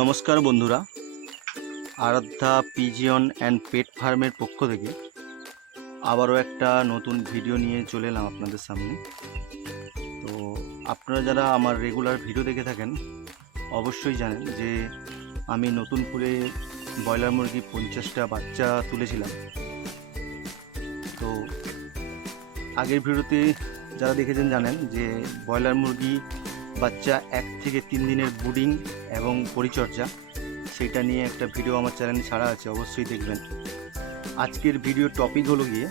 নমস্কার বন্ধুরা, আরাধ্যা pigeon and পেট ফার্মের পক্ষ থেকে আবারও একটা নতুন ভিডিও নিয়ে চলে এলাম আপনাদের সামনে। তো আপনারা যারা আমার রেগুলার ভিডিও দেখে থাকেন অবশ্যই জানেন যে আমি নতুন করে ব্রয়লার মুরগি 50টা বাচ্চা তুলেছিলাম। তো আগের ভিডিওতে যারা দেখেছেন জানেন যে ব্রয়লার মুরগি বাচ্চা 1 থেকে 3 দিনের ব্রুডিং এবং পরিচর্যা, সেটা নিয়ে একটা ভিডিও আমার চ্যানেলে ছাড়া আছে, অবশ্যই দেখবেন। আজকের ভিডিও টপিক হলো গিয়ে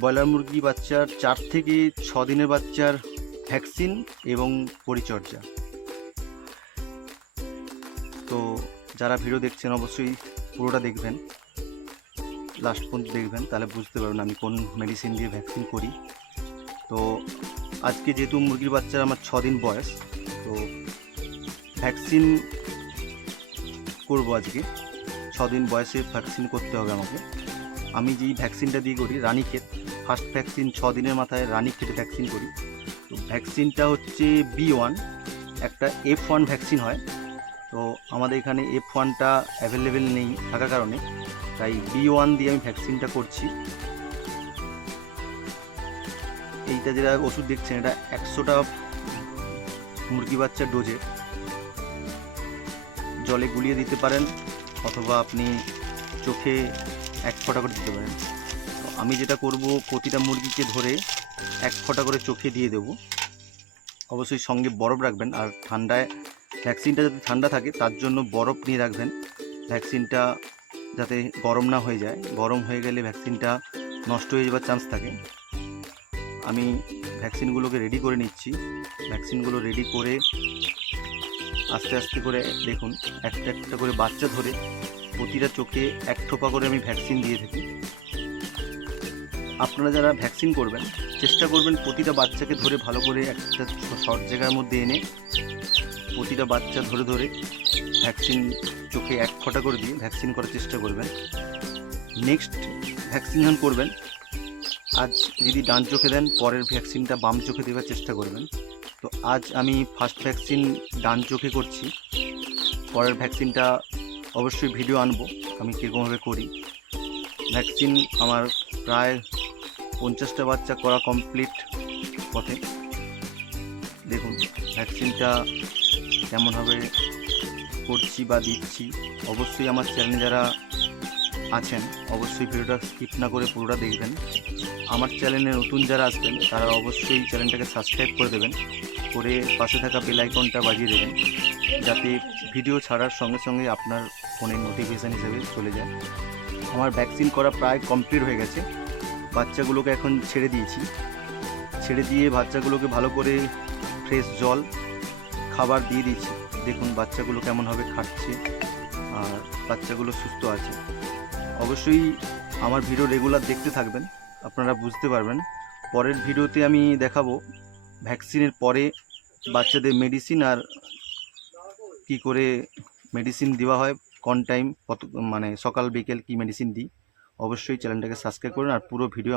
ব্রয়লার মুরগি বাচ্চার 4 থেকে 6 দিনের বাচ্চার ভ্যাকসিন এবং পরিচর্যা। তো যারা ভিডিও দেখছেন অবশ্যই পুরোটা দেখবেন, লাস্ট পর্যন্ত দেখবেন, তাহলে বুঝতে পারবেন আমি কোন মেডিসিন দিয়ে ভ্যাকসিন করি। তো আজকে যেহেতু মুরগির বাচ্চার আমার 6 দিন বয়স, তো ভ্যাকসিন করব। আজকে 6 দিন বয়সে ভ্যাকসিন করতে হবে আমাকে। আমি যেই ভ্যাকসিনটা দিয়ে করি রানীক্ষেত, ফার্স্ট ভ্যাকসিন 6 দিনের মাথায় রানীক্ষেতে ভ্যাকসিন করি। তো ভ্যাকসিনটা হচ্ছে B1, একটা F1 ভ্যাকসিন হয়। তো আমাদের এখানে F1টা অ্যাভেলেবেল নেই থাকার কারণে তাই B1 দিয়ে আমি ভ্যাকসিনটা করছি। এইটা যেটা ওষুধ দেখছেন এটা 100টা মুরগি বাচ্চা ডোজে, জলে গুলিয়ে দিতে পারেন অথবা আপনি চোখে 1 ফোঁটা করে দিতে পারেন। তো আমি যেটা করব, প্রতিটা মুরগিকে ধরে 1 ফোঁটা করে চোখে দিয়ে দেব। অবশ্যই সঙ্গে বরফ রাখবেন, আর ঠান্ডায় ভ্যাকসিনটা যাতে ঠান্ডা থাকে তার জন্য বরফ নিয়ে রাখবেন, ভ্যাকসিনটা যাতে গরম না হয়ে যায়। গরম হয়ে গেলে ভ্যাকসিনটা নষ্ট হয়ে যাওয়ার চান্স থাকে। আমি ভ্যাকসিনগুলোকে রেডি করে নিচ্ছি। ভ্যাকসিনগুলো রেডি করে আস্তে আস্তে করে দেখুন একটা একটা করে বাচ্চা ধরে প্রতিটা চোখে 1 ঠোপা করে আমি ভ্যাকসিন দিয়ে থাকি। আপনারা যারা ভ্যাকসিন করবেন চেষ্টা করবেন প্রতিটা বাচ্চাকে ধরে ভালো করে একটা শর্ট জায়গার মধ্যে এনে প্রতিটা বাচ্চা ধরে ধরে ভ্যাকসিন চোখে 1 ফোঁটা করে দিয়ে ভ্যাকসিন করার চেষ্টা করবেন। নেক্সট ভ্যাকসিন যখন করবেন, আজ যদি ডান চোখে দেন পরের ভ্যাকসিনটা বাম চোখে দেওয়ার চেষ্টা করবেন। তো আজ আমি ফার্স্ট ভ্যাকসিন ডান চোখে করছি, পরের ভ্যাকসিনটা অবশ্যই ভিডিও আনবো আমি কীরকমভাবে করি। ভ্যাকসিন আমার প্রায় 50টা বাচ্চা করা কমপ্লিট পথে। দেখুন ভ্যাকসিনটা কেমনভাবে করছি বা দিচ্ছি। অবশ্যই আমার চ্যানেলে যারা আছেন অবশ্যই ভিডিওটা স্কিপ না করে পুরোটা দেখবেন। আমার চ্যানেলে নতুন যারা আসবেন তারা অবশ্যই চ্যানেলটাকে সাবস্ক্রাইব করে দেবেন, করে পাশে থাকা বেল আইকনটা বাজিয়ে দেবেন যাতে ভিডিও ছাড়ার সঙ্গে সঙ্গে আপনার ফোনের নোটিফিকেশান হিসেবে চলে যায়। আমার ভ্যাকসিন করা প্রায় কমপ্লিট হয়ে গেছে। বাচ্চাগুলোকে এখন ছেড়ে দিয়েছি, ছেড়ে দিয়ে বাচ্চাগুলোকে ভালো করে ফ্রেশ জল খাবার দিয়ে দিয়েছি। দেখুন বাচ্চাগুলো কেমনভাবে খাচ্ছে আর বাচ্চাগুলো সুস্থ আছে। অবশ্যই আমার ভিডিও রেগুলার দেখতে থাকবেন, আপনারা বুঝতে পারবেন। পরের ভিডিওতে আমি দেখাবো ভ্যাকসিনের পরে বাচ্চাদের মেডিসিন আর কি করে মেডিসিন দেওয়া হয়, কোন টাইম কত, মানে সকাল বিকেল কি মেডিসিন দিই। অবশ্যই চ্যানেলটাকে সাবস্ক্রাইব করুন আর পুরো ভিডিও